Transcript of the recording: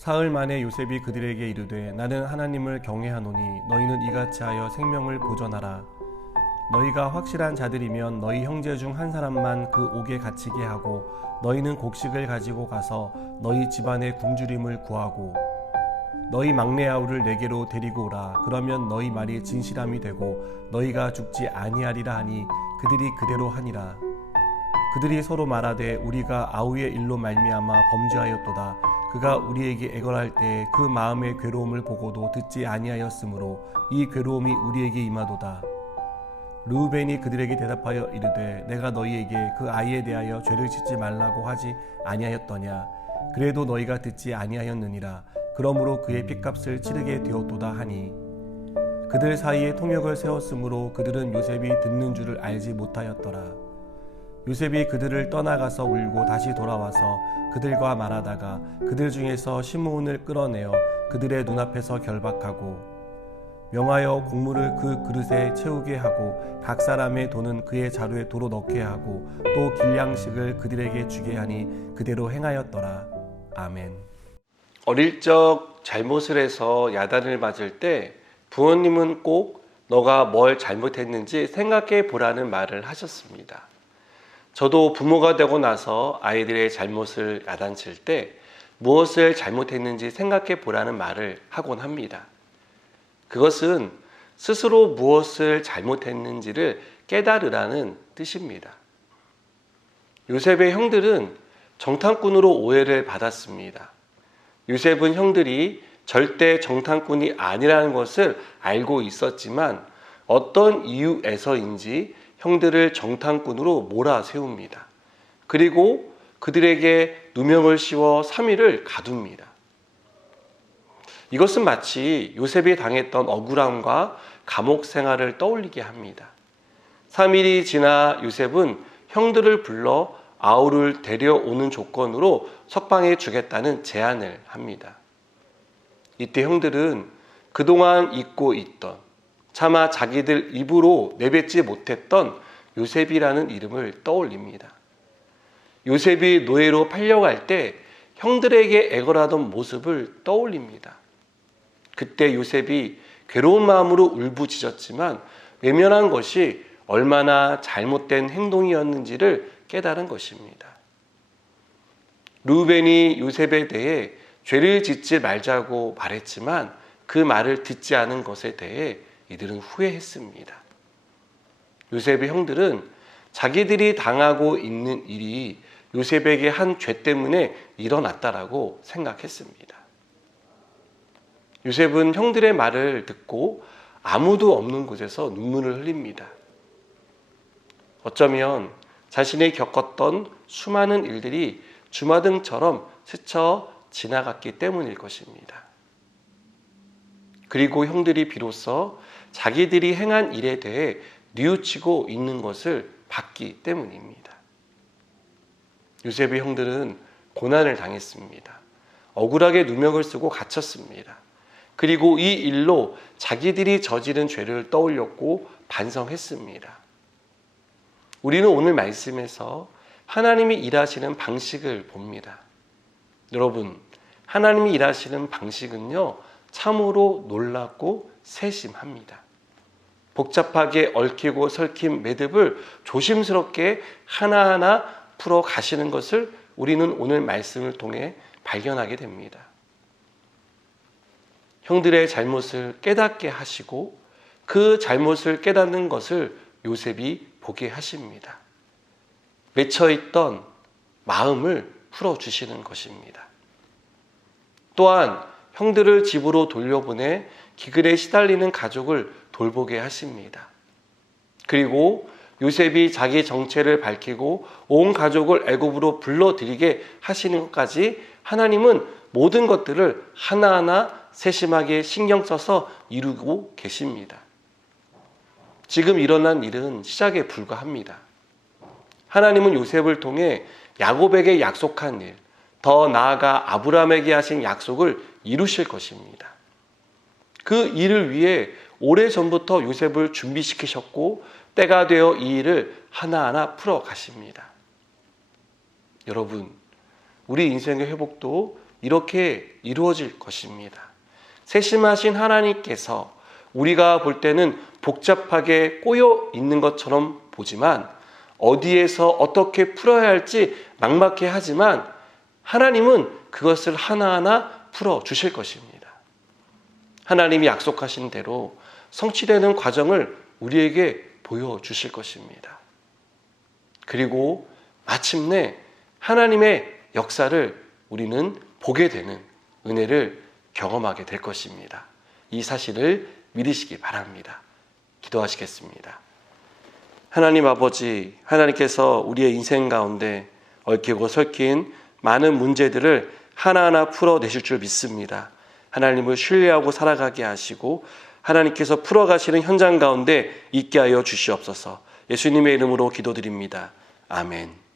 사흘 만에 요셉이 그들에게 이르되 나는 하나님을 경외하노니 너희는 이같이 하여 생명을 보존하라. 너희가 확실한 자들이면 너희 형제 중 한 사람만 그 옥에 갇히게 하고 너희는 곡식을 가지고 가서 너희 집안의 굶주림을 구하고 너희 막내 아우를 내게로 데리고 오라. 그러면 너희 말이 진실함이 되고 너희가 죽지 아니하리라 하니 그들이 그대로 하니라. 그들이 서로 말하되 우리가 아우의 일로 말미암아 범죄하였도다. 그가 우리에게 애걸할 때에 그 마음의 괴로움을 보고도 듣지 아니하였으므로 이 괴로움이 우리에게 임하도다. 르우벤이 그들에게 대답하여 이르되 내가 너희에게 그 아이에 대하여 죄를 짓지 말라고 하지 아니하였더냐. 그래도 너희가 듣지 아니하였느니라. 그러므로 그의 핏값을 치르게 되었도다 하니 그들 사이에 통역을 세웠으므로 그들은 요셉이 듣는 줄을 알지 못하였더라. 요셉이 그들을 떠나가서 울고 다시 돌아와서 그들과 말하다가 그들 중에서 시므온을 끌어내어 그들의 눈앞에서 결박하고 명하여 곡물을 그 그릇에 채우게 하고 각 사람의 돈은 그의 자루에 도로 넣게 하고 또 길양식을 그들에게 주게 하니 그대로 행하였더라. 아멘. 어릴 적 잘못을 해서 야단을 맞을 때 부모님은 꼭 너가 뭘 잘못했는지 생각해 보라는 말을 하셨습니다. 저도 부모가 되고 나서 아이들의 잘못을 야단칠 때 무엇을 잘못했는지 생각해 보라는 말을 하곤 합니다. 그것은 스스로 무엇을 잘못했는지를 깨달으라는 뜻입니다. 요셉의 형들은 정탐꾼으로 오해를 받았습니다. 요셉은 형들이 절대 정탐꾼이 아니라는 것을 알고 있었지만 어떤 이유에서인지 형들을 정탐꾼으로 몰아세웁니다. 그리고 그들에게 누명을 씌워 3일을 가둡니다. 이것은 마치 요셉이 당했던 억울함과 감옥 생활을 떠올리게 합니다. 3일이 지나 요셉은 형들을 불러 아우를 데려오는 조건으로 석방해 주겠다는 제안을 합니다. 이때 형들은 그동안 잊고 있던 차마 자기들 입으로 내뱉지 못했던 요셉이라는 이름을 떠올립니다. 요셉이 노예로 팔려갈 때 형들에게 애걸하던 모습을 떠올립니다. 그때 요셉이 괴로운 마음으로 울부짖었지만 외면한 것이 얼마나 잘못된 행동이었는지를 깨달은 것입니다. 르우벤이 요셉에 대해 죄를 짓지 말자고 말했지만 그 말을 듣지 않은 것에 대해 이들은 후회했습니다. 요셉의 형들은 자기들이 당하고 있는 일이 요셉에게 한 죄 때문에 일어났다라고 생각했습니다. 요셉은 형들의 말을 듣고 아무도 없는 곳에서 눈물을 흘립니다. 어쩌면 자신이 겪었던 수많은 일들이 주마등처럼 스쳐 지나갔기 때문일 것입니다. 그리고 형들이 비로소 자기들이 행한 일에 대해 뉘우치고 있는 것을 봤기 때문입니다. 요셉의 형들은 고난을 당했습니다. 억울하게 누명을 쓰고 갇혔습니다. 그리고 이 일로 자기들이 저지른 죄를 떠올렸고 반성했습니다. 우리는 오늘 말씀에서 하나님이 일하시는 방식을 봅니다. 여러분, 하나님이 일하시는 방식은요, 참으로 놀랍고 세심합니다. 복잡하게 얽히고 설킨 매듭을 조심스럽게 하나하나 풀어 가시는 것을 우리는 오늘 말씀을 통해 발견하게 됩니다. 형들의 잘못을 깨닫게 하시고 그 잘못을 깨닫는 것을 요셉이 보게 하십니다. 맺혀있던 마음을 풀어주시는 것입니다. 또한 형들을 집으로 돌려보내 기근에 시달리는 가족을 돌보게 하십니다. 그리고 요셉이 자기 정체를 밝히고 온 가족을 애굽으로 불러들이게 하시는 것까지 하나님은 모든 것들을 하나하나 세심하게 신경 써서 이루고 계십니다. 지금 일어난 일은 시작에 불과합니다. 하나님은 요셉을 통해 야곱에게 약속한 일, 더 나아가 아브라함에게 하신 약속을 이루실 것입니다. 그 일을 위해 오래전부터 요셉을 준비시키셨고 때가 되어 이 일을 하나하나 풀어 가십니다. 여러분, 우리 인생의 회복도 이렇게 이루어질 것입니다. 세심하신 하나님께서 우리가 볼 때는 복잡하게 꼬여 있는 것처럼 보지만 어디에서 어떻게 풀어야 할지 막막해 하지만 하나님은 그것을 하나하나 풀어 주실 것입니다. 하나님이 약속하신 대로 성취되는 과정을 우리에게 보여주실 것입니다. 그리고 마침내 하나님의 역사를 우리는 보게 되는 은혜를 경험하게 될 것입니다. 이 사실을 믿으시기 바랍니다. 기도하시겠습니다. 하나님 아버지, 하나님께서 우리의 인생 가운데 얽히고 설킨 많은 문제들을 하나하나 풀어내실 줄 믿습니다. 하나님을 신뢰하고 살아가게 하시고 하나님께서 풀어가시는 현장 가운데 있게 하여 주시옵소서. 예수님의 이름으로 기도드립니다. 아멘.